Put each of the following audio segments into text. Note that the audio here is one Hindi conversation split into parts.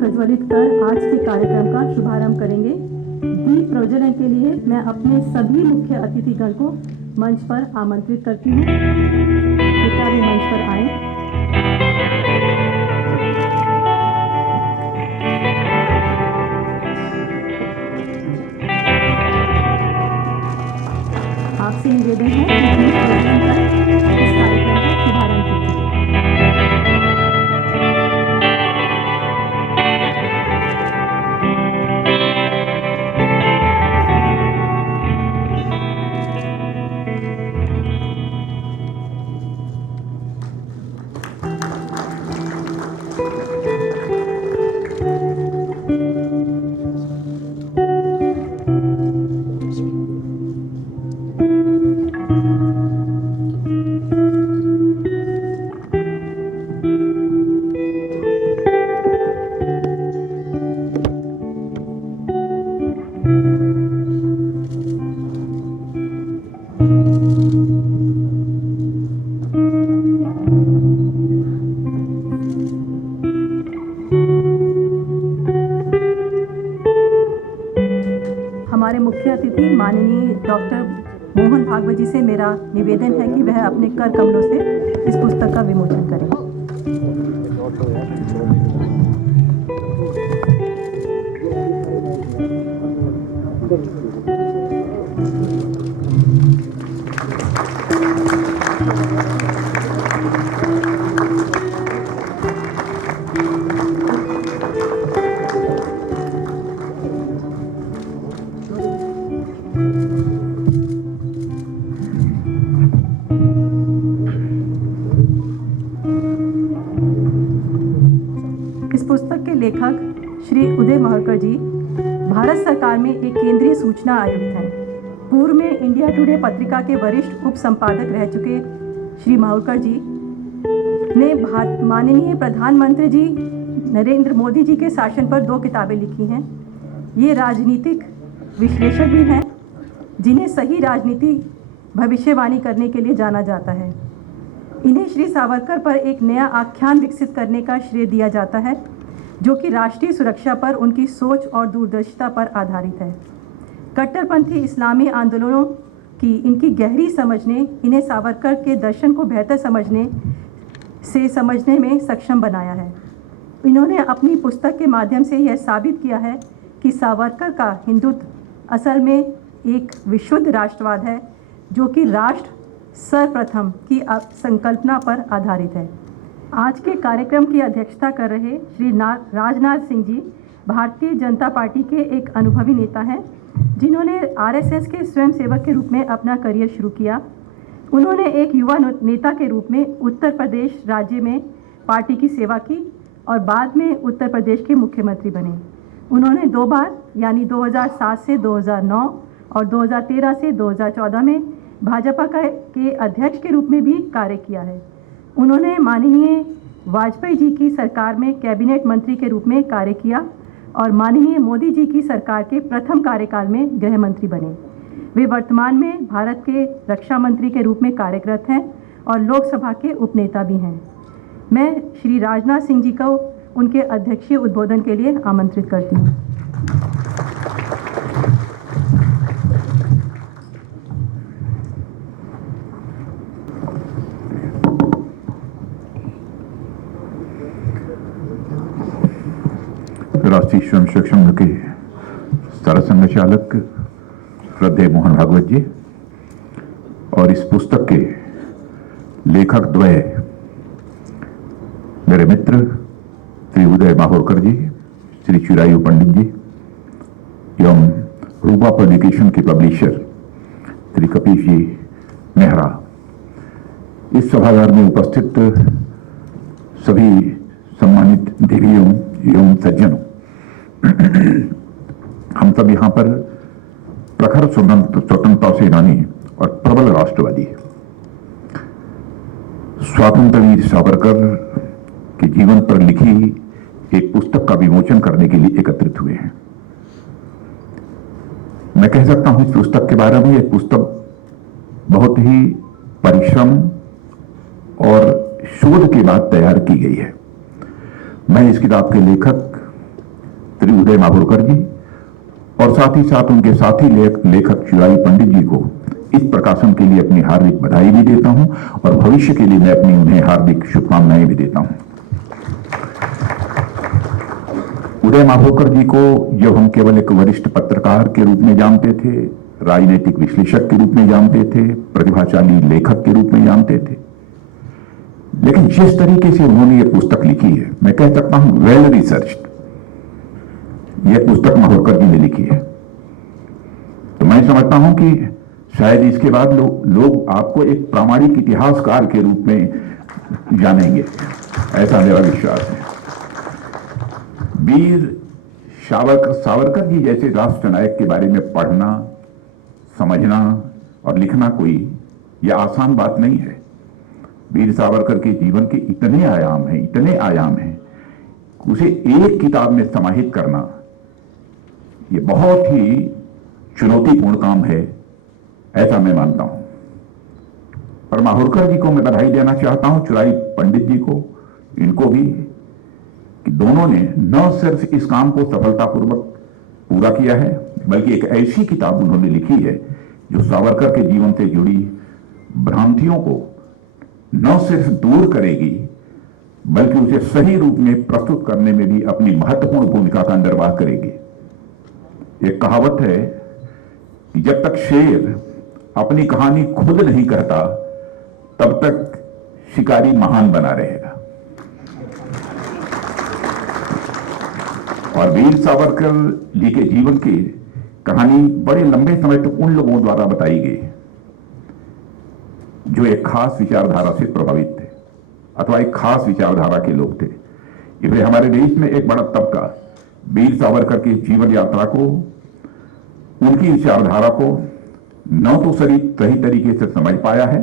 प्रज्वलित कर आज के कार्यक्रम का शुभारंभ करेंगे। दीप प्रज्वलन के लिए मैं अपने सभी मुख्य अतिथिगण को मंच पर आमंत्रित करती हूँ। कृपया भी मंच पर आएं। आपसे निवेदन है कि दीप प्रज्वलन कर इस कार्यक्रम का शुभारंभ कीजिए। हमारे मुख्य अतिथि माननीय डॉक्टर मोहन भागवत जी से मेरा निवेदन है कि वह अपने कर कमलों से इस पुस्तक का विमोचन करें। इस पुस्तक के लेखक श्री उदय महर्कर जी भारत सरकार में एक केंद्रीय सूचना आयुक्त हैं। पूर्व में इंडिया टुडे पत्रिका के वरिष्ठ उप संपादक रह चुके श्री महर्कर जी ने माननीय प्रधानमंत्री जी नरेंद्र मोदी जी के शासन पर 2 किताबें लिखी हैं। ये राजनीतिक विश्लेषक भी हैं जिन्हें सही राजनीति भविष्यवाणी करने के लिए जाना जाता है। इन्हें श्री सावरकर पर एक नया आख्यान विकसित करने का श्रेय दिया जाता है जो कि राष्ट्रीय सुरक्षा पर उनकी सोच और दूरदर्शिता पर आधारित है। कट्टरपंथी इस्लामी आंदोलनों की इनकी गहरी समझ ने इन्हें सावरकर के दर्शन को बेहतर समझने में सक्षम बनाया है। इन्होंने अपनी पुस्तक के माध्यम से यह साबित किया है कि सावरकर का हिंदुत्व असल में एक विशुद्ध राष्ट्रवाद है जो कि राष्ट्र सर्वप्रथम की संकल्पना पर आधारित है। आज के कार्यक्रम की अध्यक्षता कर रहे श्री राजनाथ सिंह जी भारतीय जनता पार्टी के एक अनुभवी नेता हैं जिन्होंने आरएसएस के स्वयंसेवक के रूप में अपना करियर शुरू किया। उन्होंने एक युवा नेता के रूप में उत्तर प्रदेश राज्य में पार्टी की सेवा की और बाद में उत्तर प्रदेश के मुख्यमंत्री बने। उन्होंने 2 बार यानी 2007 से 2009 और 2013 से 2014 में भाजपा के अध्यक्ष के रूप में भी कार्य किया है। उन्होंने माननीय वाजपेयी जी की सरकार में कैबिनेट मंत्री के रूप में कार्य किया और माननीय मोदी जी की सरकार के प्रथम कार्यकाल में गृह मंत्री बने। वे वर्तमान में भारत के रक्षा मंत्री के रूप में कार्यरत हैं और लोकसभा के उपनेता भी हैं। मैं श्री राजनाथ सिंह जी को उनके अध्यक्षीय उद्बोधन के लिए आमंत्रित करती हूँ। राष्ट्रीय स्वयंसेवक संघ के सरसंघ चालक श्रद्धेय मोहन भागवत जी और इस पुस्तक के लेखक द्वय मेरे मित्र श्री उदय माहौरकर जी, श्री चिरायु पंडित जी एवं रूपा पब्लिकेशन के पब्लिशर श्री कपीश जी मेहरा, इस सभागार में उपस्थित सभी सम्मानित देवियों एवं सज्जनों, हम सब यहाँ पर प्रखर स्वतंत्रता सेनानी और प्रबल राष्ट्रवादी स्वतंत्र वीर सावरकर के जीवन पर लिखी एक पुस्तक का विमोचन करने के लिए एकत्रित हुए हैं। मैं कह सकता हूं इस पुस्तक के बारे में, यह पुस्तक बहुत ही परिश्रम और शोध के बाद तैयार की गई है। मैं इस किताब के लेखक श्री उदय माहौरकर जी और साथ ही साथ उनके साथी लेखक चिरायु पंडित जी को इस प्रकाशन के लिए अपनी हार्दिक बधाई भी देता हूं और भविष्य के लिए मैं अपनी उन्हें हार्दिक शुभकामनाएं भी देता हूं। उदय माहौरकर जी को जब हम केवल एक वरिष्ठ पत्रकार के रूप में जानते थे, राजनीतिक विश्लेषक के रूप में जानते थे, प्रतिभाशाली लेखक के रूप में जानते थे, लेकिन जिस तरीके से उन्होंने ये पुस्तक लिखी है, मैं कह सकता हूं वेल रिसर्च्ड यह पुस्तक माहौरकर जी ने लिखी है। तो मैं समझता हूं कि शायद इसके बाद लोग आपको एक प्रामाणिक इतिहासकार के रूप में जानेंगे, ऐसा मेरा विश्वास है। वीर सावरकर जी जैसे राष्ट्र नायक के बारे में पढ़ना, समझना और लिखना कोई यह आसान बात नहीं है। वीर सावरकर के जीवन के इतने आयाम हैं, उसे एक किताब में समाहित करना यह बहुत ही चुनौतीपूर्ण काम है, ऐसा मैं मानता हूं। और माहौरकर जी को मैं बधाई देना चाहता हूं, चिरायु पंडित जी को, इनको भी, कि दोनों ने न सिर्फ इस काम को सफलतापूर्वक पूरा किया है, बल्कि एक ऐसी किताब उन्होंने लिखी है जो सावरकर के जीवन से जुड़ी भ्रांतियों को न सिर्फ दूर करेगी, बल्कि उसे सही रूप में प्रस्तुत करने में भी अपनी महत्वपूर्ण भूमिका का निर्वाह करेगी। एक कहावत है कि जब तक शेर अपनी कहानी खुद नहीं कहता, तब तक शिकारी महान बना रहेगा। और वीर सावरकर जी के जीवन की कहानी बड़े लंबे समय तक उन लोगों द्वारा बताई गई जो एक खास विचारधारा से प्रभावित थे अथवा एक खास विचारधारा के लोग थे। इसलिए हमारे देश में एक बड़ा तबका वीर सावरकर की जीवन यात्रा को, उनकी विचारधारा को न तो सही तरीके से समझ पाया है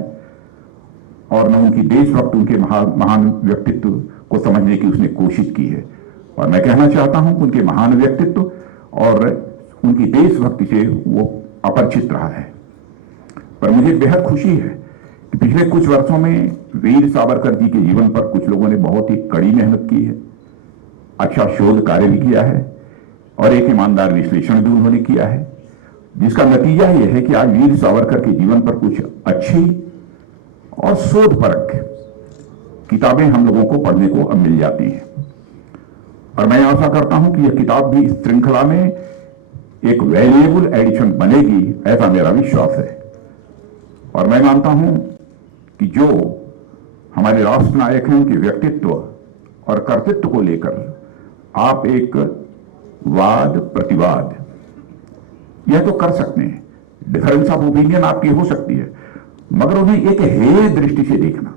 और न उनकी देशभक्त, उनके महान व्यक्तित्व को समझने की उसने कोशिश की है। और मैं कहना चाहता हूं कि उनके महान व्यक्तित्व और उनकी देशभक्ति से वो अपरिचित रहा है। पर मुझे बेहद खुशी है कि पिछले कुछ वर्षों में वीर सावरकर जी के जीवन पर कुछ लोगों ने बहुत ही कड़ी मेहनत की है, अच्छा शोध कार्य भी किया है और एक ईमानदार विश्लेषण भी उन्होंने किया है, जिसका नतीजा यह है कि आज वीर सावरकर के जीवन पर कुछ अच्छी और शोधपरक किताबें हम लोगों को पढ़ने को अब मिल जाती हैं। और मैं आशा करता हूं कि यह किताब भी इस श्रृंखला में एक वैल्यूएबल एडिशन बनेगी, ऐसा मेरा विश्वास है। और मैं मानता हूं कि जो हमारे राष्ट्र नायक हैं, उनके व्यक्तित्व और कर्तृत्व को लेकर आप एक वाद प्रतिवाद यह तो कर सकते हैं, डिफरेंस ऑफ ओपिनियन आपकी हो सकती है, मगर उन्हें एक हेय दृष्टि से देखना,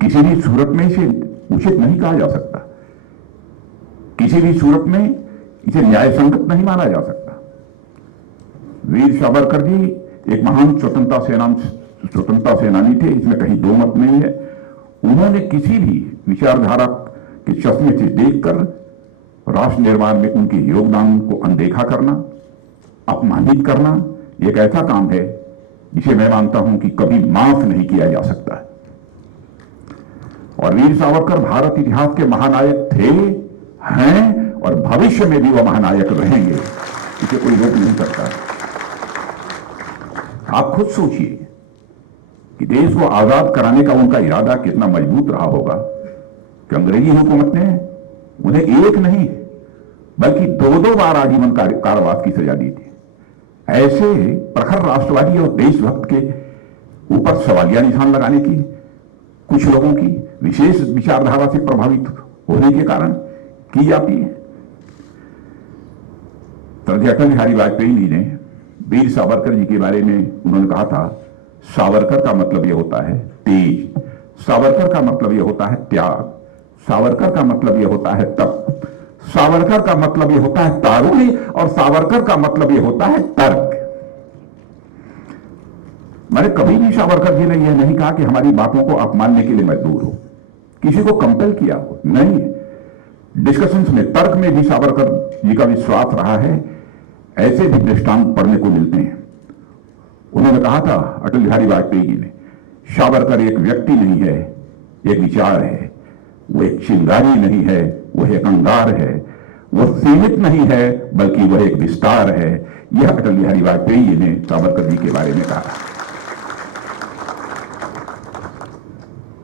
किसी भी सूरत में इसे उचित नहीं कहा जा सकता, किसी भी सूरत में इसे न्याय संगत नहीं माना जा सकता। वीर सावरकर जी एक महान स्वतंत्रता सेनानी थे, इसमें कहीं दो मत नहीं है। उन्होंने किसी भी विचारधारा के चश्मे से देखकर राष्ट्र निर्माण में उनके योगदान को अनदेखा करना, अपमानित करना, एक ऐसा काम है जिसे मैं मानता हूं कि कभी माफ नहीं किया जा सकता। और वीर सावरकर भारत इतिहास के महानायक थे, हैं और भविष्य में भी वह महानायक रहेंगे, इसे कोई रोक नहीं सकता। आप खुद सोचिए कि देश को आजाद कराने का उनका इरादा कितना मजबूत रहा होगा कि अंग्रेजी हुकूमत ने उन्हें एक नहीं बल्कि दो बार आजीवन कारावास की सजा दी थी। ऐसे प्रखर राष्ट्रवादी और देशभक्त के ऊपर सवालिया निशान लगाने की कुछ लोगों की विशेष विचारधारा से प्रभावित होने के कारण की जाती है। श्रद्धेय अटल बिहारी वाजपेयी जी ने वीर सावरकर जी के बारे में उन्होंने कहा था, सावरकर का मतलब यह होता है तेज, सावरकर का मतलब यह होता है त्याग, सावरकर का मतलब यह होता है तप, सावरकर का मतलब यह होता है तारुण्य और सावरकर का मतलब यह होता है तर्क। मैंने कभी भी सावरकर जी ने यह नहीं कहा कि हमारी बातों को आप मानने के लिए मजबूर हो, किसी को कंपेल किया हो, नहीं। डिस्कशंस में, तर्क में भी सावरकर जी का विश्वास रहा है। ऐसे भी दृष्टांत पढ़ने को मिलते हैं। उन्होंने कहा था, अटल बिहारी वाजपेयी जी ने, सावरकर एक व्यक्ति नहीं है, एक विचार है। वो एक चिंगारी नहीं है, वह एक अंगार है। वह सीमित नहीं है बल्कि वह एक विस्तार है। यह अटल बिहारी वाजपेयी जी ने सावरकर जी के बारे में कहा।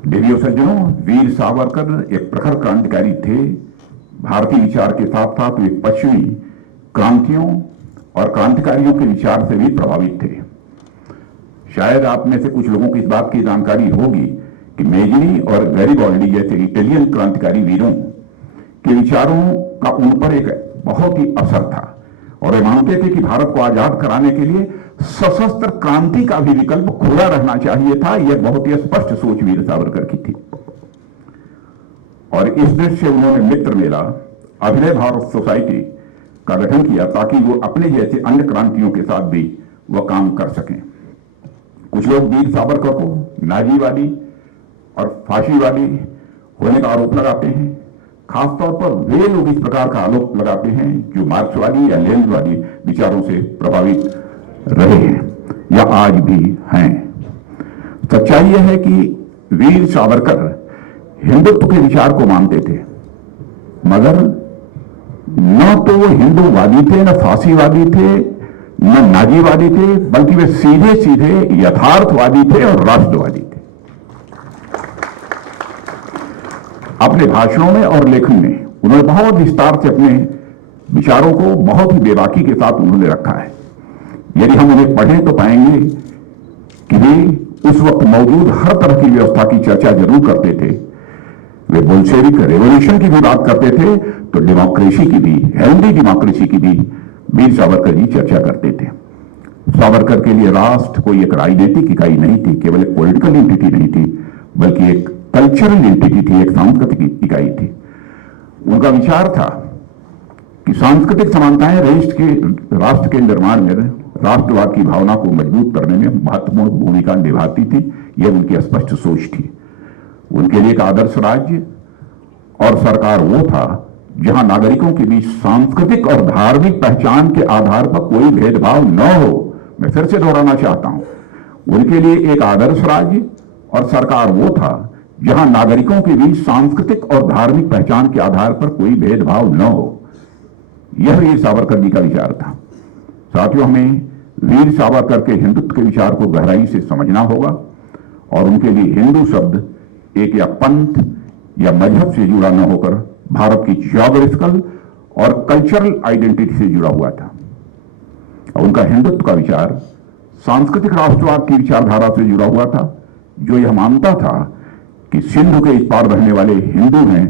देवियों सज्जनों, वीर सावरकर एक प्रखर क्रांतिकारी थे। भारतीय विचार के साथ साथ वे पश्चिमी क्रांतियों और क्रांतिकारियों के विचार से भी प्रभावित थे। शायद आप में से कुछ लोगों को इस बात की जानकारी होगी कि मेजनी और गैरिबाल्डी जैसे इटालियन क्रांतिकारी वीरों के विचारों का उन पर एक बहुत ही असर था और वे मानते थे कि भारत को आजाद कराने के लिए सशस्त्र क्रांति का भी विकल्प खुला रहना चाहिए था। यह बहुत ही स्पष्ट सोच वीर सावरकर की थी और इस दृष्टि से उन्होंने मित्र मेला अभिनय भारत सोसाइटी का गठन किया ताकि वो अपने जैसे अन्य क्रांतियों के साथ भी वह काम कर सकें। कुछ लोग वीर सावरकर को नाजीवादी और फाशीवादी होने का आरोप लगाते हैं। खासतौर पर वे लोग इस प्रकार का आरोप लगाते हैं जो मार्क्सवादी या लेनिनवादी विचारों से प्रभावित रहे हैं या आज भी हैं। सच्चाई यह है कि वीर सावरकर हिंदुत्व के विचार को मानते थे, मगर न तो वो हिंदूवादी थे, न फांसीवादी थे, न नाजीवादी थे, बल्कि वे सीधे सीधे यथार्थवादी थे और राष्ट्रवादी थे। अपने भाषणों में और लेखन में उन्होंने बहुत विस्तार से अपने विचारों को बहुत ही बेबाकी के साथ उन्होंने रखा है। यदि हम उन्हें पढ़ें तो पाएंगे कि वे उस वक्त मौजूद हर तरह की व्यवस्था की चर्चा जरूर करते थे। वे बोल्शेविक रेवोल्यूशन की भी बात करते थे तो डेमोक्रेसी की भी, हेल्दी डेमोक्रेसी की भी वीर सावरकर जी चर्चा करते थे। सावरकर के लिए राष्ट्र कोई एक राजनीतिक इकाई नहीं थी, केवल एक पॉलिटिकल एंटिटी नहीं थी, बल्कि एक कल्चरल एंटिटी थी, एक सांस्कृतिक इकाई थी। उनका विचार था कि सांस्कृतिक समानताएं राष्ट्र के निर्माण में राष्ट्रवाद की भावना को मजबूत करने में महत्वपूर्ण भूमिका निभाती थी। यह उनकी स्पष्ट सोच थी। उनके लिए एक आदर्श राज्य और सरकार वो था जहां नागरिकों के बीच सांस्कृतिक और धार्मिक पहचान के आधार पर कोई भेदभाव न हो। मैं फिर से दोहराना चाहता हूं, उनके लिए एक आदर्श राज्य और सरकार वो था जहां नागरिकों के बीच सांस्कृतिक और धार्मिक पहचान के आधार पर कोई भेदभाव न हो। यह वीर सावरकर जी का विचार था। साथियों, हमें वीर सावरकर के हिंदुत्व के विचार को गहराई से समझना होगा और उनके लिए हिंदू शब्द एक या पंथ या मजहब से जुड़ा न होकर भारत की जियोग्राफिकल और कल्चरल आइडेंटिटी से जुड़ा हुआ था। और उनका हिंदुत्व का विचार सांस्कृतिक राष्ट्रवाद की विचारधारा से जुड़ा हुआ था, जो यह मानता था कि सिंधु के इस पार रहने वाले हिंदू हैं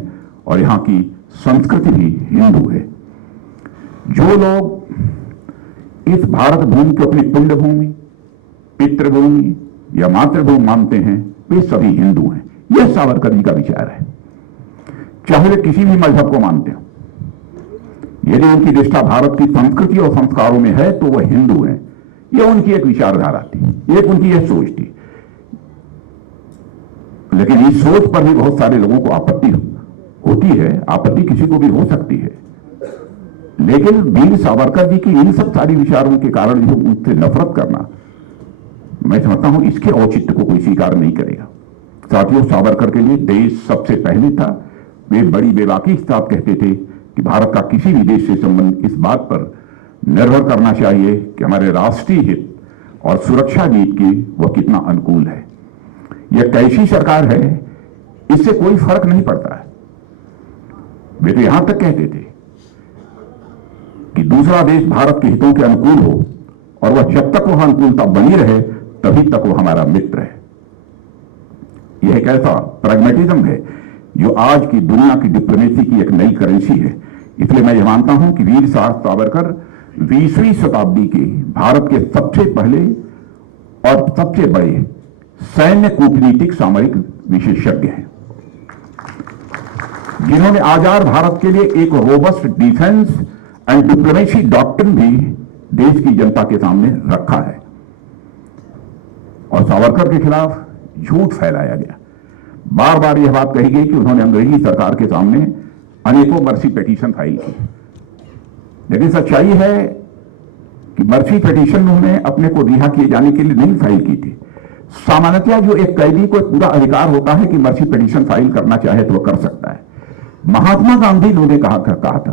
और यहां की संस्कृति भी हिंदू है। जो लोग इस भारत भूमि को अपनी पुण्य भूमि, पितृभूमि या मातृभूमि मानते हैं, वे सभी हिंदू हैं। यह सावरकर जी का विचार है। चाहे वे किसी भी मजहब को मानते हो, यदि उनकी निष्ठा भारत की संस्कृति और संस्कारों में है तो वह हिंदू है। यह उनकी एक विचारधारा थी, एक उनकी यह सोच थी। लेकिन इस सोच पर भी बहुत सारे लोगों को आपत्ति होती है। आपत्ति किसी को भी हो सकती है, लेकिन वीर सावरकर जी की इन सब सारी विचारों के कारण जो उनसे नफरत करना, मैं समझता हूं इसके औचित्य को कोई स्वीकार नहीं करेगा। साथियों, सावरकर के लिए देश सबसे पहले था। वे बड़ी बेबाकी के साथ कहते थे कि भारत का किसी भी देश से संबंध इस बात पर निर्भर करना चाहिए कि हमारे राष्ट्रीय हित और सुरक्षा नीति की वह कितना अनुकूल है। यह कैसी सरकार है इससे कोई फर्क नहीं पड़ता है। वे तो यहां तक कहते थे कि दूसरा देश भारत के हितों के अनुकूल हो और वह जब तक वह अनुकूलता बनी रहे तभी तक वह हमारा मित्र है। यह एक ऐसा प्रैग्मेटिज्म है जो आज की दुनिया की डिप्लोमेसी की एक नई करेंसी है। इसलिए मैं यह मानता हूं कि वीर सावरकर 20वीं शताब्दी के भारत के सबसे पहले और सबसे बड़े सैन्य कूटनीतिक सामरिक विशेषज्ञ हैं, जिन्होंने आजाद भारत के लिए एक robust defence and diplomacy doctrine भी देश की जनता के सामने रखा है। और सावरकर के खिलाफ झूठ फैलाया गया। बार बार यह बात कही गई कि उन्होंने अंग्रेजी सरकार के सामने अनेकों मर्सी पिटीशन फाइल की, लेकिन सच्चाई है कि मर्सी पिटीशन उन्होंने अपने को रिहा किए जाने के लिए नहीं फाइल की थी। सामान्यतः जो एक कैदी को पूरा अधिकार होता है कि मर्सी पिटीशन फाइल करना चाहे तो वह कर सकता है। महात्मा गांधी ने कहा था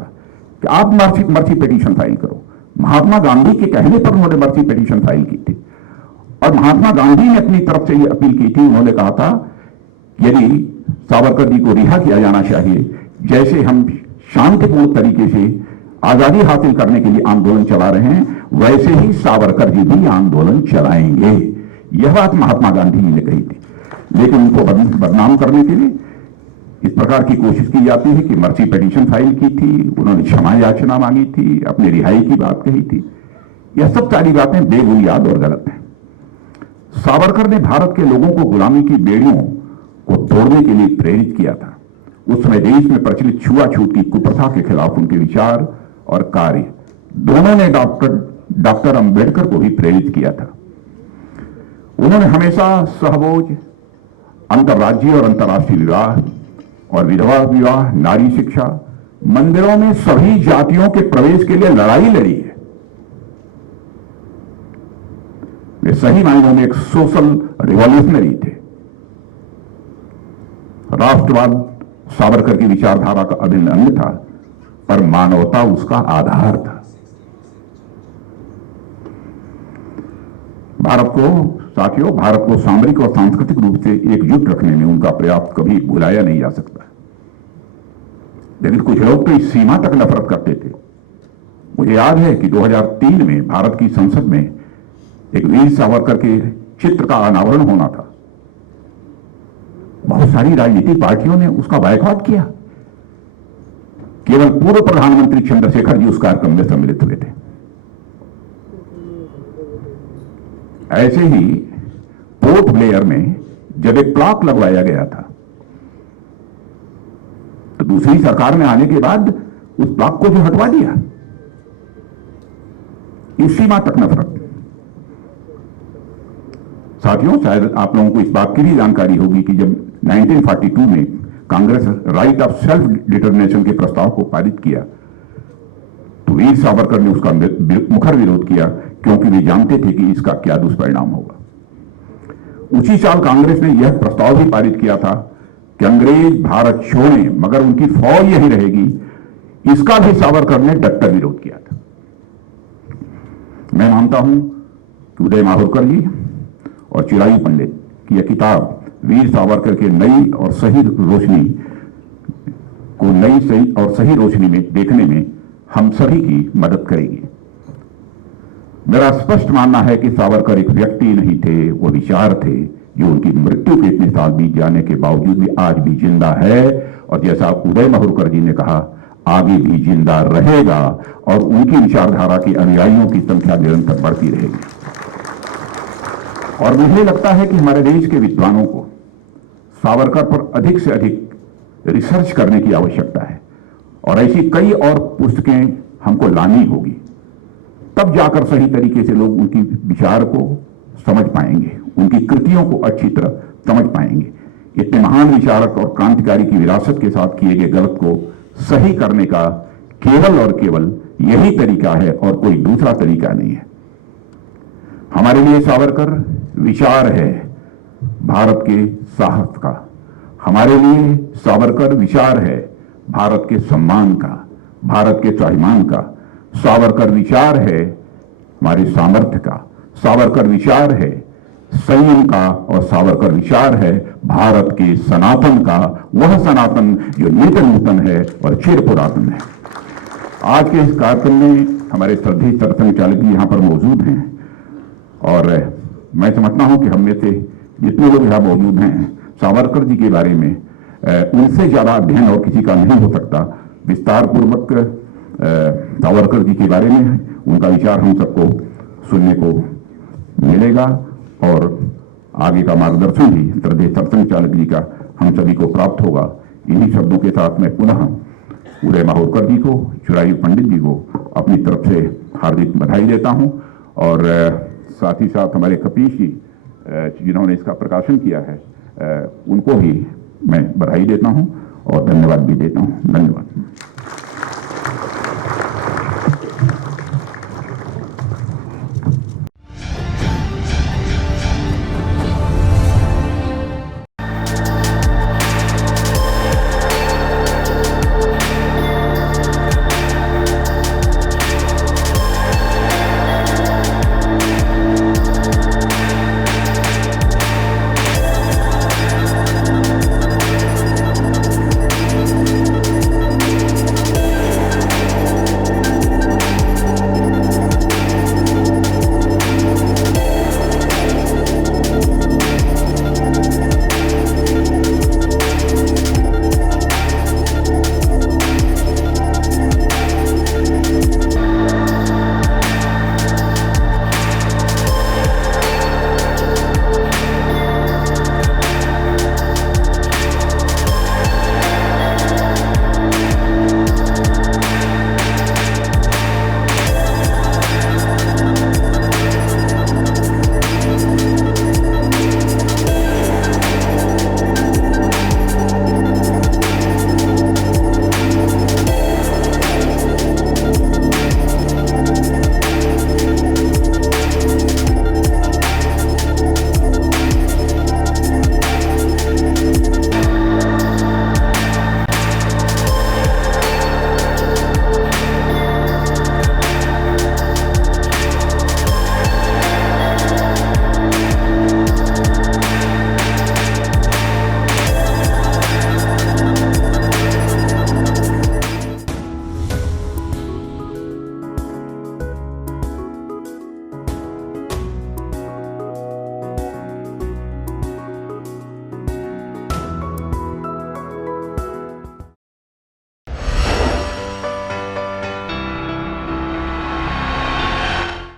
कि आप मर्सी पिटीशन फाइल करो। महात्मा गांधी के कहने पर उन्होंने मर्सी पिटीशन फाइल की थी और महात्मा गांधी ने अपनी तरफ से यह अपील की थी। उन्होंने कहा था यदि सावरकर जी को रिहा किया जाना चाहिए, जैसे हम शांतिपूर्ण तरीके से आजादी हासिल करने के लिए आंदोलन चला रहे हैं, वैसे ही सावरकर जी भी आंदोलन चलाएंगे। यह बात महात्मा गांधी जी ने कही थी। लेकिन उनको बदनाम करने के लिए इस प्रकार की कोशिश की जाती है कि मर्सी पिटीशन फाइल की थी, उन्होंने क्षमा याचना मांगी थी, अपनी रिहाई की बात कही थी। यह सब सारी बातें बेबुनियाद और गलत हैं। सावरकर ने भारत के लोगों को गुलामी की बेड़ियों को तोड़ने के लिए प्रेरित किया था। उस समय देश में प्रचलित छुआछूत की कुप्रथा के खिलाफ उनके विचार और कार्य दोनों ने डॉक्टर अंबेडकर को भी प्रेरित किया था। उन्होंने हमेशा सहभोज, अंतर्राज्यीय और अंतर्राष्ट्रीय विवाह और विधवा विवाह, नारी शिक्षा, मंदिरों में सभी जातियों के प्रवेश के लिए लड़ाई लड़ी है। वे सही मायनों में एक सोशल रिवॉल्यूशनरी थे। राष्ट्रवाद सावरकर की विचारधारा का अभिन्न अंग था, पर मानवता उसका आधार था। भारत को सामरिक और सांस्कृतिक रूप से एकजुट रखने में उनका प्रयास कभी भुलाया नहीं जा सकता। लेकिन कुछ लोग तो इस सीमा तक नफरत करते थे। मुझे याद है कि 2003 में भारत की संसद में एक वीर सावरकर के चित्र का अनावरण होना था। बहुत सारी राजनीतिक पार्टियों ने उसका बायकॉट किया। केवल पूर्व प्रधानमंत्री चंद्रशेखर जी उस कार्यक्रम में सम्मिलित हुए थे। ऐसे ही पोर्ट ब्लेयर में जब एक प्लाक लगवाया गया था तो दूसरी सरकार में आने के बाद उस प्लाक को भी हटवा दिया। इस सीमा तक नफरत। साथियों, शायद आप लोगों को इस बात की भी जानकारी होगी कि जब 1942 में Congress right of self determination के प्रस्ताव को पारित किया तो वीर सावरकर ने उसका मुखर विरोध किया, क्योंकि वे जानते थे कि इसका क्या दुष्परिणाम होगा। उसी साल कांग्रेस ने यह प्रस्ताव भी पारित किया था कि अंग्रेज भारत छोड़ें मगर उनकी फौज यही रहेगी। इसका भी सावरकर ने डटकर विरोध किया था। मैं मानता हूं कि उदय माहुरकर जी और चिरायु पंडित की यह किताब वीर सावरकर के नई और सही रोशनी में देखने में हम सभी की मदद करेगी। मेरा स्पष्ट मानना है कि सावरकर एक व्यक्ति नहीं थे, वो विचार थे जो उनकी मृत्यु के इतने साल बीत जाने के बावजूद भी आज भी जिंदा है। और जैसा उदय माहुरकर जी ने कहा, आगे भी जिंदा रहेगा और उनकी विचारधारा के अनुयायियों की संख्या निरंतर बढ़ती रहेगी। और मुझे लगता है कि हमारे देश के विद्वानों को सावरकर पर अधिक से अधिक रिसर्च करने की आवश्यकता है और ऐसी कई और पुस्तकें हमको लानी होगी। तब जाकर सही तरीके से लोग उनकी विचार को समझ पाएंगे, उनकी कृतियों को अच्छी तरह समझ पाएंगे। इतने महान विचारक और क्रांतिकारी की विरासत के साथ किए गए गलत को सही करने का केवल और केवल यही तरीका है और कोई दूसरा तरीका नहीं है। हमारे लिए सावरकर विचार है भारत के साहस का। हमारे लिए सावरकर विचार है भारत के सम्मान का, भारत के स्वाभिमान का। सावरकर विचार है हमारे सामर्थ्य का। सावरकर विचार है संयम का और सावरकर विचार है भारत के सनातन का, वह सनातन जो नित्य नूतन है और चिर पुरातन है। आज के इस कार्यक्रम में हमारे श्रद्धेय सरसंघ चालक जी यहाँ पर मौजूद हैं और मैं समझता हूं कि हम में से जितने लोग यहाँ मौजूद हैं सावरकर जी के बारे में उनसे ज्यादा अध्ययन और किसी का नहीं हो सकता। विस्तार पूर्वक सावरकर जी के बारे में उनका विचार हम सबको सुनने को मिलेगा और आगे का मार्गदर्शन भी श्रद्धेय सरसंघ चालक जी का हम सभी को प्राप्त होगा। इन्हीं शब्दों के साथ मैं पुनः उदय माहौरकर जी को, चिरायु पंडित जी को अपनी तरफ से हार्दिक बधाई देता हूं और साथ ही साथ हमारे कपीश जी जिन्होंने इसका प्रकाशन किया है उनको भी मैं बधाई देता हूं और धन्यवाद भी देता हूं। धन्यवाद।